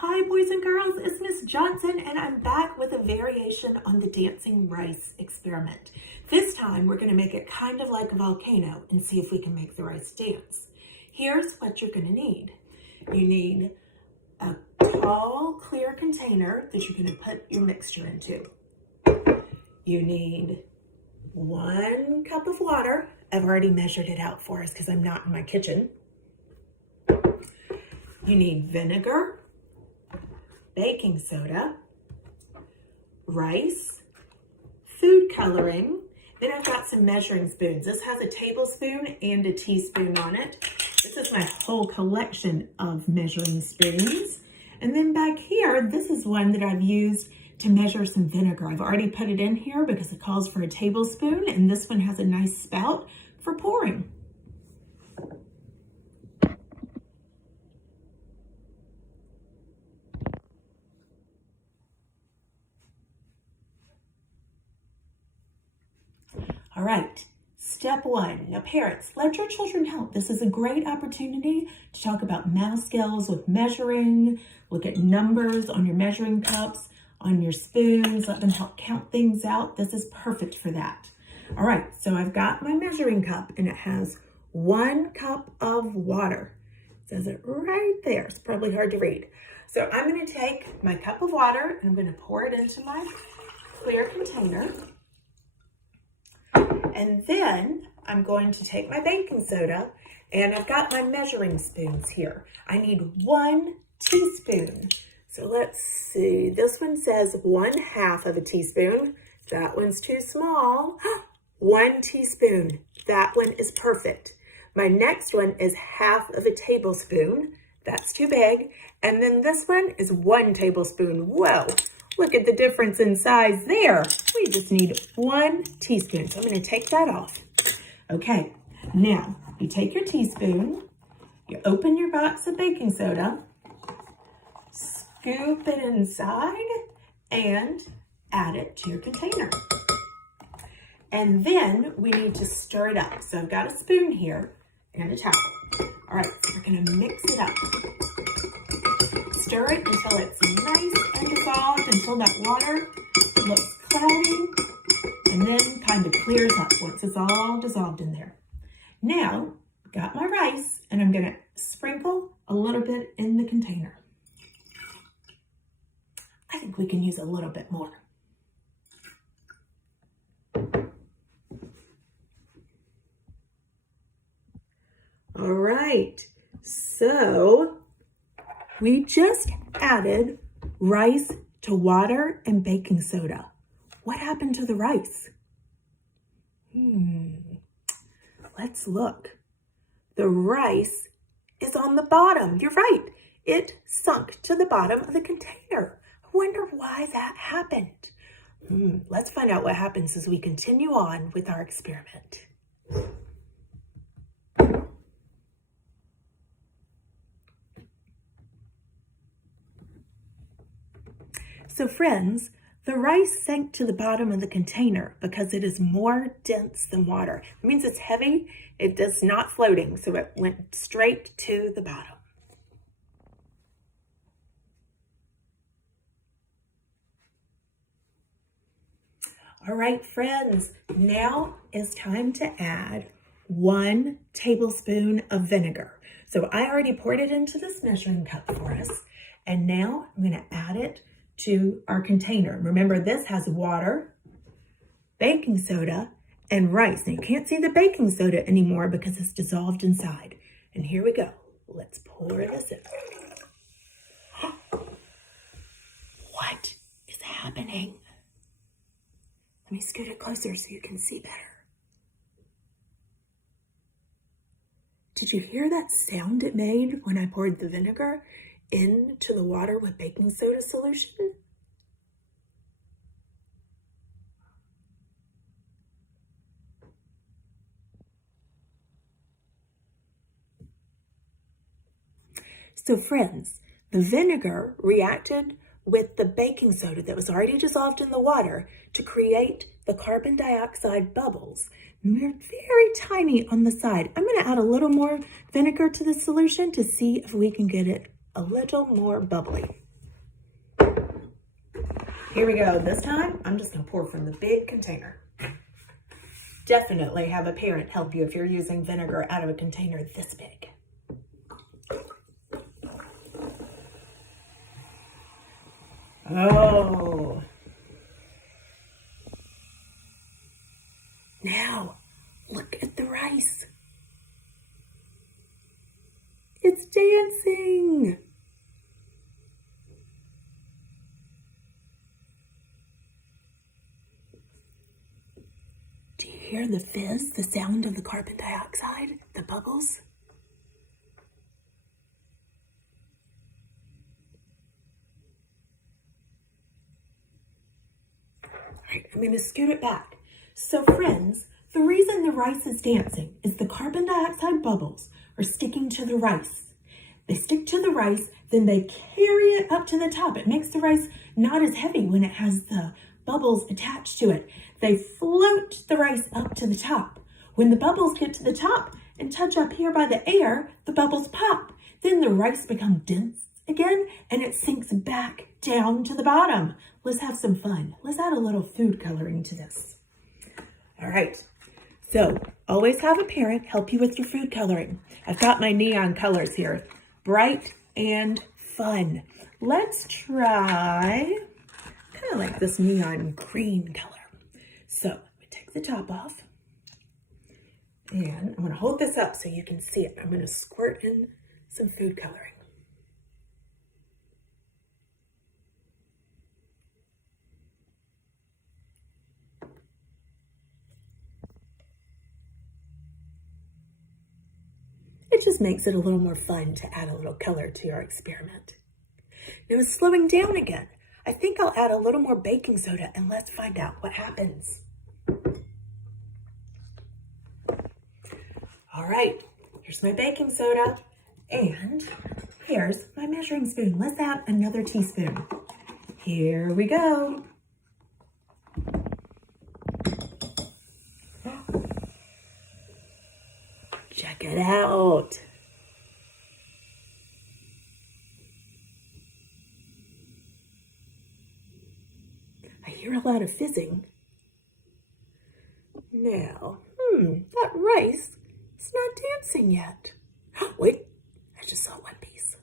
Hi boys and girls, it's Miss Johnson and I'm back with a variation on the dancing rice experiment. This time we're going to make it kind of like a volcano and see if we can make the rice dance. Here's what you're going to need. You need a tall clear container that you're going to put your mixture into. You need 1 cup of water. I've already measured it out for us because I'm not in my kitchen. You need vinegar, baking soda, rice, food coloring. Then I've got some measuring spoons. This has a tablespoon and a teaspoon on it. This is my whole collection of measuring spoons. And then back here, this is one that I've used to measure some vinegar. I've already put it in here because it calls for a tablespoon, and this one has a nice spout for pouring. All right, step 1. Now parents, let your children help. This is a great opportunity to talk about math skills with measuring, look at numbers on your measuring cups, on your spoons, let them help count things out. This is perfect for that. All right, so I've got my measuring cup and it has 1 cup of water. It says it right there. It's probably hard to read. So I'm going to take my cup of water and I'm going to pour it into my clear container. And then I'm going to take my baking soda and I've got my measuring spoons here. I need 1 teaspoon. So let's see, this one says 1/2 of a teaspoon. That one's too small. 1 teaspoon, that one is perfect. My next one is 1/2 of a tablespoon. That's too big. And then this one is 1 tablespoon. Whoa. Look at the difference in size there. We just need 1 teaspoon. So I'm going to take that off. Okay, now you take your teaspoon, you open your box of baking soda, scoop it inside, and add it to your container. And then we need to stir it up. So I've got a spoon here and a towel. All right, so we're going to mix it up. Stir it until it's nice and dissolved, until that water looks cloudy and then kind of clears up once it's all dissolved in there. Now, I've got my rice and I'm going to sprinkle a little bit in the container. I think we can use a little bit more. All right, so we just added rice to water and baking soda. What happened to the rice? Let's look. The rice is on the bottom. You're right. It sunk to the bottom of the container. I wonder why that happened. Let's find out what happens as we continue on with our experiment. So friends, the rice sank to the bottom of the container because it is more dense than water. It means it's heavy, it is not floating, so it went straight to the bottom. All right, friends, now it's time to add 1 tablespoon of vinegar. So I already poured it into this measuring cup for us, and now I'm going to add it to our container. Remember, this has water, baking soda, and rice. Now you can't see the baking soda anymore because it's dissolved inside. And here we go. Let's pour this in. What is happening? Let me scoot it closer so you can see better. Did you hear that sound it made when I poured the vinegar into the water with baking soda solution? So friends, the vinegar reacted with the baking soda that was already dissolved in the water to create the carbon dioxide bubbles. And they're very tiny on the side. I'm going to add a little more vinegar to the solution to see if we can get it a little more bubbly. here we go. This time, I'm just gonna pour from the big container. Definitely have a parent help you if you're using vinegar out of a container this big. Oh. Now, look at the rice. It's dancing. Do you hear the fizz, the sound of the carbon dioxide, the bubbles? All right, I'm going to scoot it back. So friends, the reason the rice is dancing is the carbon dioxide bubbles are sticking to the rice. They stick to the rice, then they carry it up to the top. It makes the rice not as heavy when it has the bubbles attached to it. They float the rice up to the top. When the bubbles get to the top and touch up here by the air, the bubbles pop. Then the rice becomes dense again and it sinks back down to the bottom. Let's have some fun. Let's add a little food coloring to this. All right, so always have a parent help you with your food coloring. I've got my neon colors here, bright and fun. Let's try kind of like this neon green color. So I'm gonna take the top off and I'm gonna hold this up so you can see it. I'm gonna squirt in some food coloring. It just makes it a little more fun to add a little color to your experiment. Now it's slowing down again. I think I'll add a little more baking soda and let's find out what happens. All right, here's my baking soda and here's my measuring spoon. Let's add another teaspoon. Here we go. Check it out. I hear a lot of fizzing. Now, that rice is not dancing yet. Wait, I just saw one piece.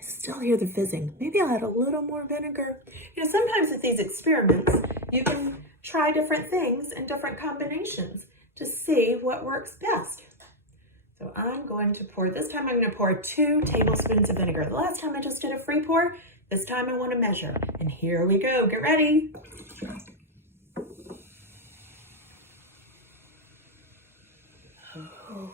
I still hear the fizzing. Maybe I'll add a little more vinegar. You know, sometimes with these experiments, you can try different things and different combinations to see what works best. So I'm going to pour, this time I'm going to pour 2 tablespoons of vinegar. The last time I just did a free pour, this time I want to measure. And here we go, get ready. Oh.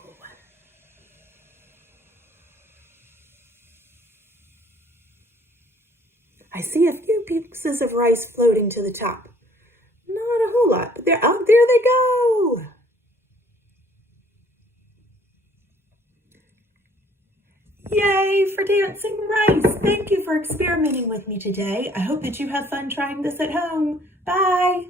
I see a few pieces of rice floating to the top. Not a whole lot, but they're out. There they go. Yay for dancing rice. Thank you for experimenting with me today. I hope that you have fun trying this at home. Bye.